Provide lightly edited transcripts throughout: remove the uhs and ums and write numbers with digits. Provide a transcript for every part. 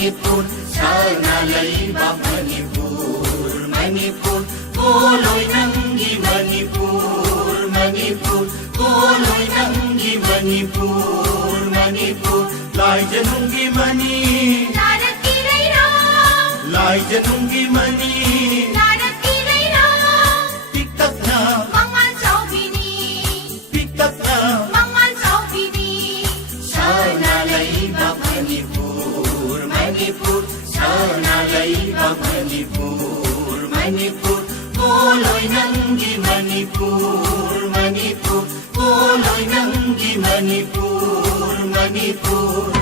Manipur, sa nalaibak Manipur, Manipur, tuloy nanggi Manipur, Manipur, tuloy nanggi Manipur, Manipur, lai janungi mani, lai janungi mani, pikat na, pikat na, sa nalaibak Manipur, Manipur, sa nalaibak Manipur, Manipur, tuloy nanggi Manipur, Manipur, tuloy nanggi Manipur, Manipur.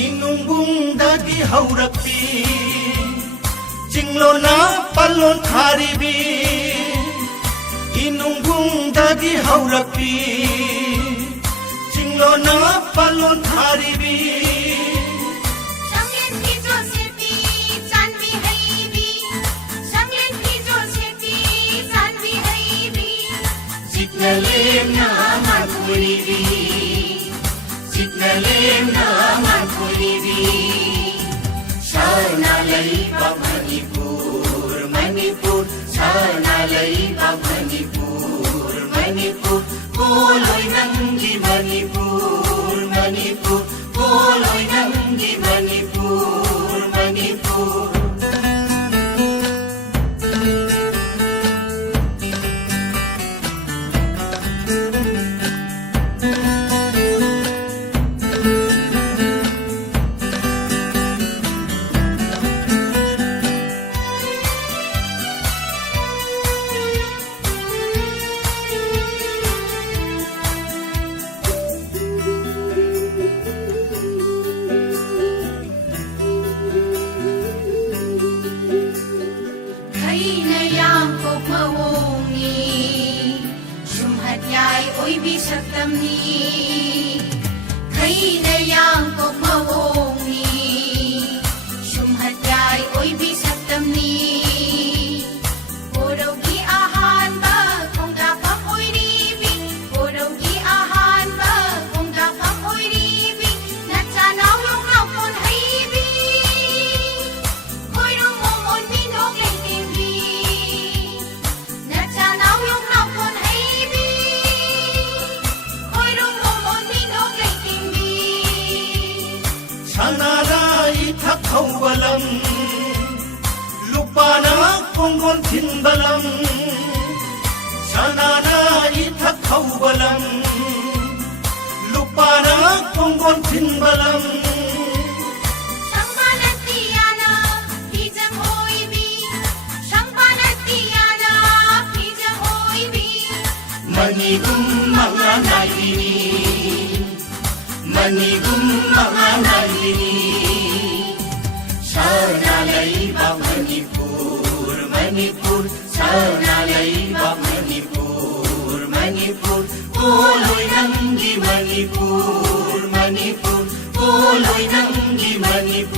Inumbung dagi haurapi, jinglo na palon kharibi. Inumbung dagi haurapi, jinglo na palon kharibi. Siknalim na magkuribi, siknalim na magkuribi. Sa nalaibak Manipur, Manipur, sa nalaibak Manipur, Manipur, tuloy nanggi Manipur, Manipur, tuloy nanggi Manipur, Manipur. Oi bisak tamni, khay na yang kog mawongi, sumhat yay oi bisak tamni. Puraw gi ahan ba kung dapat oi ribi, puraw gi ahan ba kung dapat oi ribi, natsanaw yung napon haibi, koy rumomon minog lay timbi, natsanaw yung napon haibi. Sanara itak haubalam, lupa na konggon timbalam. Sanara itak haubalam, lupa na konggon timbalam. Sampanatiyana, pijang oibi, Sampanatiyana, pijang oibi. Manigum mga naibini, manigum mga naibini. Sa nalaibak Manipur, Manipur, sa nalaibak Manipur, Manipur, tuloy nanggi Manipur, Manipur, tuloy nanggi Manipur.